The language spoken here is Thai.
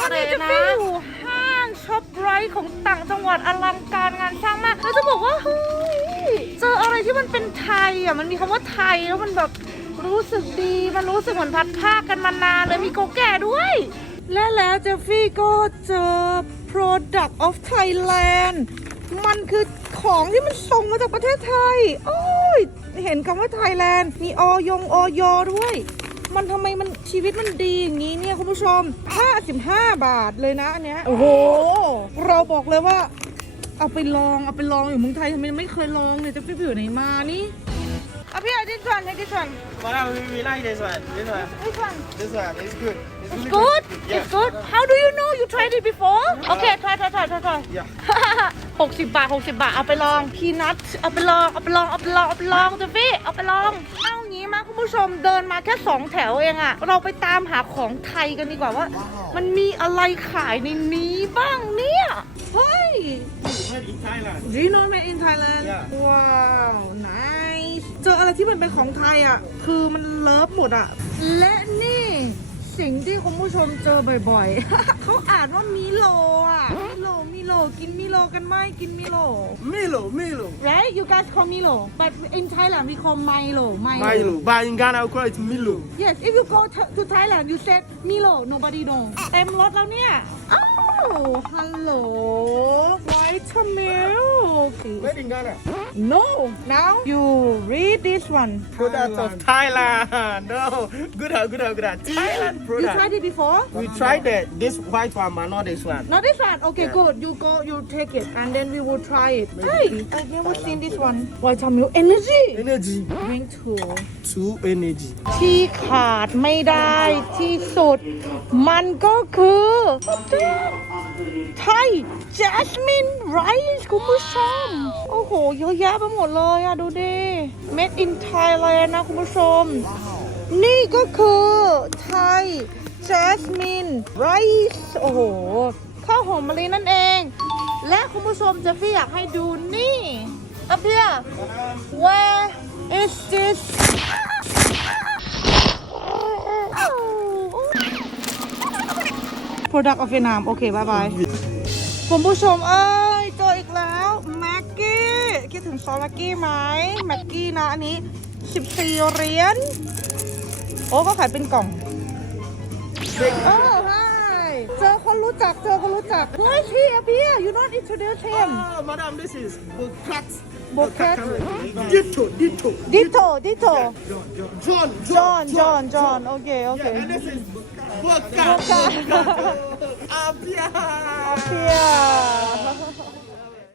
ตอนนี้จะไปอยู่ห้างช็อปไรท์ของต่างจังหวัดอลังการงานสร้างมากแล้วจะบอกว่าเฮ้ยเจออะไรที่มันเป็นไทยอะมันมีคำว่าไทยแล้วมันแบบรู้สึกดีมันรู้สึกเหมือนพัดภาคกันมานานเลยมีโกแก่ด้วย และแล้วเจฟฟี่ก็เจอ product of Thailand มันคือของที่มันส่งมาจากประเทศไทย โอ้ย เห็นคำว่าไทยแลนด์มีออยงออยด้วย มันทำไมมันชีวิตมันดีอย่างนี้เนี่ยคุณผู้ชม 55 บาทเลยนะอันเนี้ย โอ้โห เราบอกเลยว่า เอาไปลองเอาไปลองอยู่เมืองไทยทำไมไม่เคยลองเนี่ยจะไปอยู่ไหนมานี่อะพี่เอาดิสวันให้ดิสวัน Wow, we, we like this one. This one. ดิสวัน This one. It's good. It's It's really good. Yeah. It's good. How do you know you tried it before? Okay, try, try, try, try, try. Yeah. หกสิบบาทหกสิบบาท เอาไปลอง พีนัท เอาไปลอง เอาไปลอง เอาไปลอง เอาไปลองเจฟี่เอาไปลอง เอางี้ มาคุณผู้ชมเดินมาแค่สองแถวเองอะเราไปตามหาของไทยกันดีกว่าว่า มันมีอะไรขายในนี้บ้างเนี่ย เฮ้ย Made in Thailand. Do you know made in Thailand Yeah. ว้าว nice เจออะไรที่มันเป็นของไทยอะ คือมันเลิฟหมดอะ และนี่ สิ่งที่คุณผู้ชมเจอบ่อยๆ เขาอ่านว่ามิโลอะมิโลมิโลกินมิโลกันไหมกินมิโล Milo, Milo. right you guys call Milo but in Thailand we call Milo Milo Milo. But in Ghana, we call it Milo. yes if you go to, to Thailand you said Milo nobody know เต็มรถแล้วเนี่ย อ้าวฮัลโหล white milk Made in Ghana. No. Now you read this one. Product of Thailand. No. Good, uh, good, uh, good. uh, Thailand You product. tried it before? We tried that. This white one, but not this one. Not this one. Okay, Yeah. good. You go, you take it, and then we will try it. Hey, I never seen this one. Vitamin energy. Energy. Drink two. Two energy. ที่ขาดไม่ได้ที่สุด มันก็คือ ไทย jasmine rice คุณผู้ชม โอ้โห เยอะแยะไปหมดเลยอะดูดิ made in Thailand นะคุณผู้ชม นี่ก็คือไทย jasmine rice โอ้โห ข้าวหอมมะลินั่นเอง และคุณผู้ชมจะพี่อยากให้ดูนี่อัพเพีย where is this Product of Vietnam โอเคบายบายคุณผู้ชมเอ้ยเจออีกแล้วแม็กกี้คิดถึงซอสแม็กกี้ไหมแม็กกี้นะอันนี้ 14เหรียญโอ้ก็ขายเป็นกล่องเออ ใช่เจอคนรู้จักเจอคนรู้จักเฮ้ยพี่อะพี่ you not introduce him Oh, madam, this is Bokat. Bokat. Ditto, Ditto. Ditto Ditto John, John John John โอเคโอเค Yeah, and this is Bokat. Bokat. Apia. เพีย